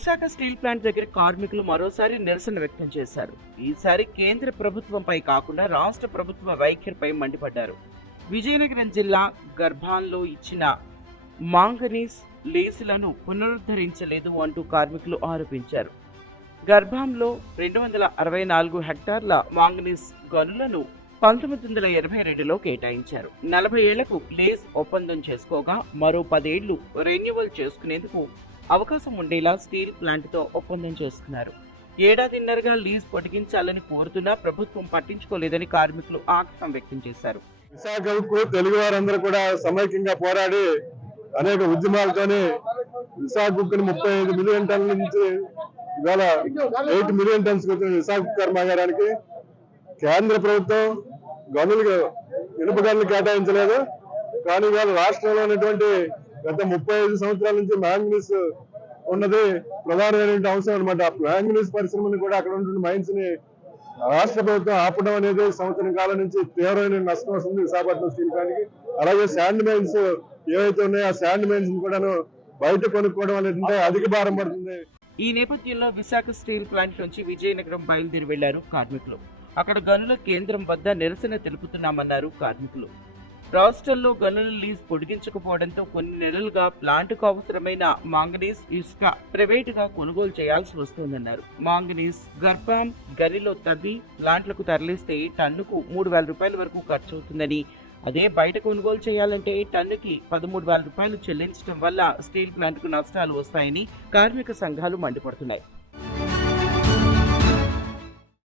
Visakha steel plant దగ్గర కార్మికులు మరోసారి నిరసన వ్యక్తం చేశారు. ఈసారి కేంద్ర ప్రభుత్వంపై కాకుండా రాష్ట్ర ప్రభుత్వ వైఖరిపై మండిపడ్డారు. విజయనగరం జిల్లా గర్భాన్లో ఇచ్చిన మాంగనీస్ లీజులను పునరుద్ధరించలేదు అంటూ కార్మికులు ఆరోపించారు. గర్భాంలో 264 హెక్టార్ల మాంగనీస్ గనులను 1982లో కేటాయించారు. 40 ఏళ్లకు లీజ్ ఒప్పందం చేసుకోగా మరో 10 ఏళ్లు రెన్యువల్ చేసుకునేందుకు అవకాశం ఉండేలా స్టీల్ ప్లాంట్తో ఒప్పందం చేసుకున్నారు. ఏడాదిన్నరగా లీజ్ పొడిగించాలని కోరుతున్నా ప్రభుత్వం పట్టించుకోలేదని కార్మికులు ఆగ్రహం వ్యక్తం చేశారు. విశాఖకు తెలుగు వారందరూ కూడా సమైక్యంగా పోరాడి అనేక ఉద్యమాలతోనే విశాఖకు 35 మిలియన్ టన్నుల నుంచి ఇవాళ 8 మిలియన్ టన్స్ విశాఖ కర్మాగారానికి కేంద్ర ప్రభుత్వం ఇనుప గనులు కేటాయించలేదు. కానీ ఇవాళ రాష్ట్రంలో ఉన్నటువంటి గత 35 సంవత్సరాల నుంచి మ్యాంగనీస్ ఉన్నది ప్రధానమైన అంశం అనమాట. మ్యాంగనీస్ పరిశ్రమని కూడా అక్కడ ఉన్న మైన్స్ ని రాష్ట్ర ప్రభుత్వం ఆపడం అనేది సంవత్సరం కాలం నుంచి తీవ్రమైన నష్టం వస్తుంది విశాఖపట్నం స్టీల్ ప్లాంట్ కి. అలాగే శాండ్ మైన్స్ ఏవైతే ఉన్నాయో ఆ శాండ్ మైన్స్ కూడాను బయట కొనుక్కోవడం అనేది అధిక భారం పడుతుంది. ఈ నేపథ్యంలో విశాఖ స్టీల్ ప్లాంట్ నుంచి విజయనగరం బయలుదేరి వెళ్లారు కార్మికులు. అక్కడ గనుల కేంద్రం వద్ద నిరసన తెలుపుతున్నామన్నారు కార్మికులు. రాష్ట్రంలో గనుల లీజ్ పొడిగించకపోవడంతో కొన్ని నెలలుగా ప్లాంటుకు అవసరమైన మాంగనీస్ ఇసుక ప్రైవేటుగా కొనుగోలు చేయాల్సి వస్తోందన్నారు. మాంగనీస్ గర్భాం గనిలో తవ్వి ప్లాంట్లకు తరలిస్తే టన్నుకు 3,000 రూపాయల వరకు ఖర్చు అవుతుందని, అదే బయట కొనుగోలు చేయాలంటే టన్నుకి 13,000 రూపాయలు చెల్లించడం వల్ల స్టీల్ ప్లాంట్కు నష్టాలు వస్తాయని కార్మిక సంఘాలు మండిపడుతున్నాయి.